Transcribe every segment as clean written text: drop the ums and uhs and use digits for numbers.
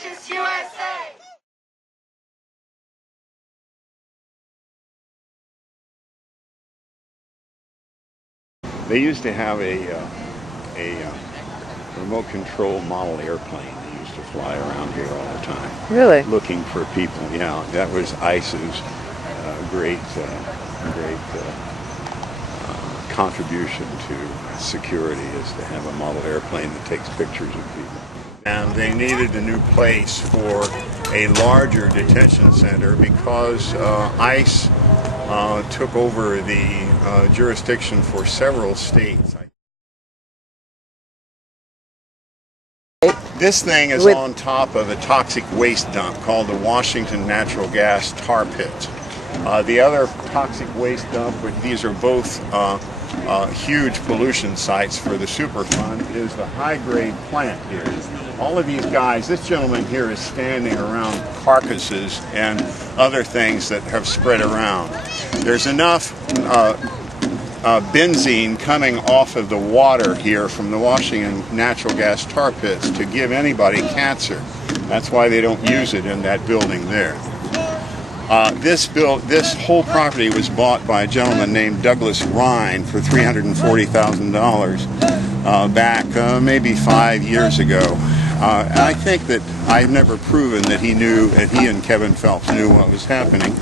Justice USA! They used to have a remote control model airplane that used to fly around here all the time. Really? Looking for people. Yeah, that was ICE's great contribution to security, is to have a model airplane that takes pictures of people. And they needed a new place for a larger detention center because ICE took over the jurisdiction for several states. This thing is on top of a toxic waste dump called the Washington Natural Gas Tar Pits. The other toxic waste dump, these are both huge pollution sites for the Superfund, is the high-grade plant here. All of these guys, this gentleman here is standing around carcasses and other things that have spread around. There's enough benzene coming off of the water here from the Washington natural gas tar pits to give anybody cancer. That's why they don't use it in that building there. This whole property was bought by a gentleman named Douglas Rhine for $340,000 back maybe 5 years ago. I think that I've never proven that he and Kevin Phelps knew what was happening.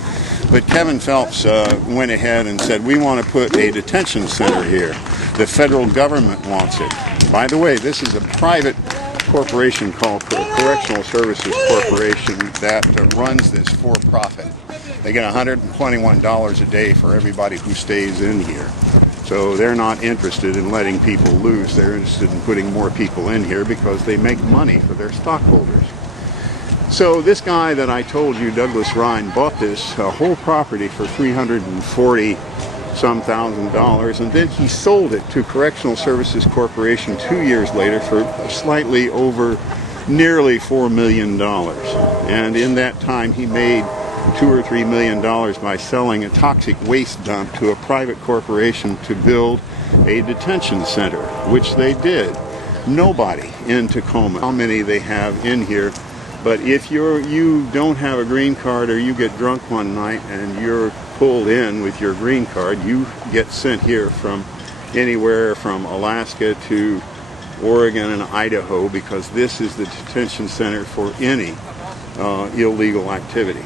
But Kevin Phelps went ahead and said, we want to put a detention center here. The federal government wants it. By the way, this is a private corporation called Correctional Services Corporation that runs this for profit. They get $121 a day for everybody who stays in here. So they're not interested in letting people loose. They're interested in putting more people in here because they make money for their stockholders. So this guy that I told you, Douglas Rhine, bought this whole property for $340,000, and then he sold it to Correctional Services Corporation 2 years later for slightly over nearly $4 million. And in that time he made $2 or $3 million by selling a toxic waste dump to a private corporation to build a detention center, which they did. Nobody in Tacoma, how many they have in here, but if you don't have a green card or you get drunk one night and you're pulled in with your green card, you get sent here from anywhere from Alaska to Oregon and Idaho, because this is the detention center for any illegal activity.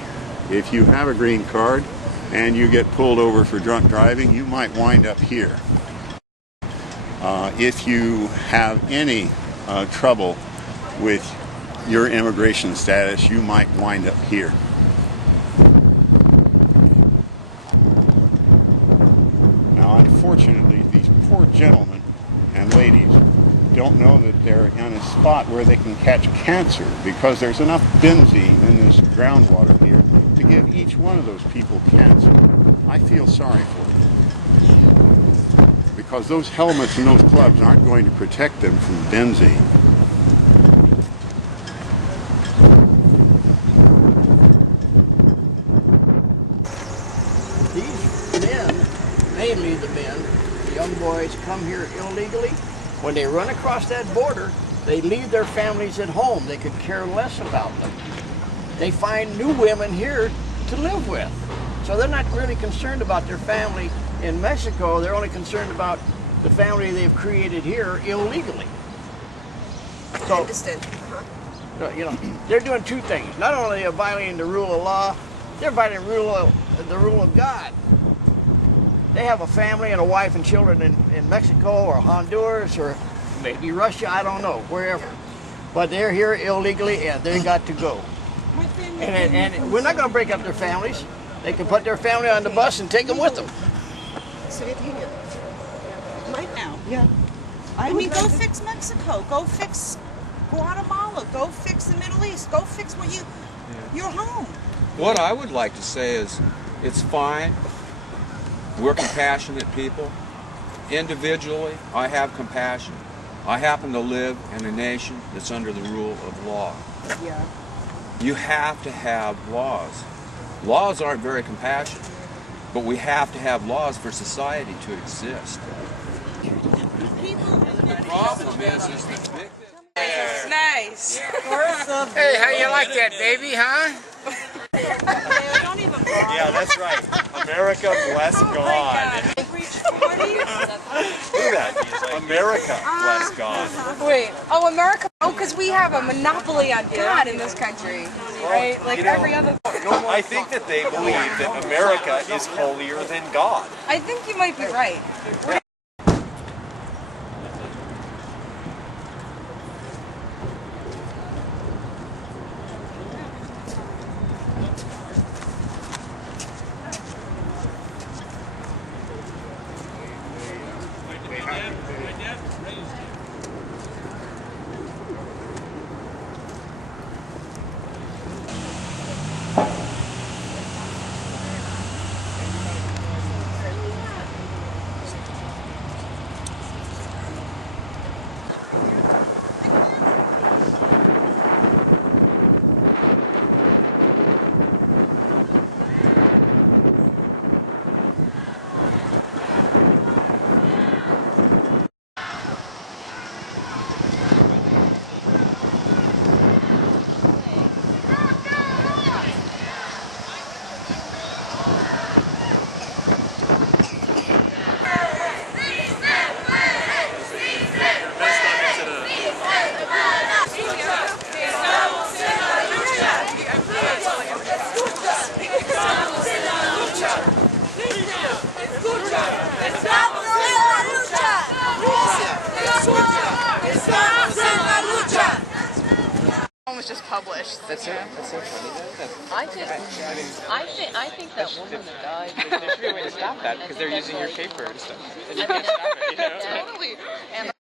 If you have a green card and you get pulled over for drunk driving, you might wind up here. If you have any trouble with your immigration status, you might wind up here. Now, unfortunately, these poor gentlemen and ladies don't know that they're in a spot where they can catch cancer, because there's enough benzene in this groundwater here to give each one of those people cancer. I feel sorry for them, because those helmets and those gloves aren't going to protect them from benzene. These men, mainly the men, the young boys, come here illegally. When they run across that border, they leave their families at home. They could care less about them. They find new women here to live with. So they're not really concerned about their family in Mexico. They're only concerned about the family they've created here illegally. So, I understand. you know, they're doing two things. Not only are they violating the rule of law, they're violating the rule of God. They have a family and a wife and children in Mexico or Honduras or maybe Russia, I don't know, wherever. But they're here illegally and they got to go. And we're not going to break up their families. They can put their family on the bus and take them with them. Right now. Yeah. I mean, go fix Mexico. Go fix Guatemala. Go fix the Middle East. Go fix where you're home. What I would like to say is, it's fine. We're compassionate people. Individually, I have compassion. I happen to live in a nation that's under the rule of law. Yeah. You have to have laws. Laws aren't very compassionate, but we have to have laws for society to exist. The problem is that there. Nice. Hey, how you like that, baby, huh? Don't even bother. Yeah, that's right. America bless Oh my God. God. Reach 40? Look at that. America bless God. Wait. Oh, America. Oh, because we have a monopoly on God in this country, right? Like You know, every other. I think that they believe that America is holier than God. I think you might be right. Was just published. That's so funny though. I think that woman that died. There should be a way to stop that because they're using your paper and stuff. And you can't stop it, you know? Totally. And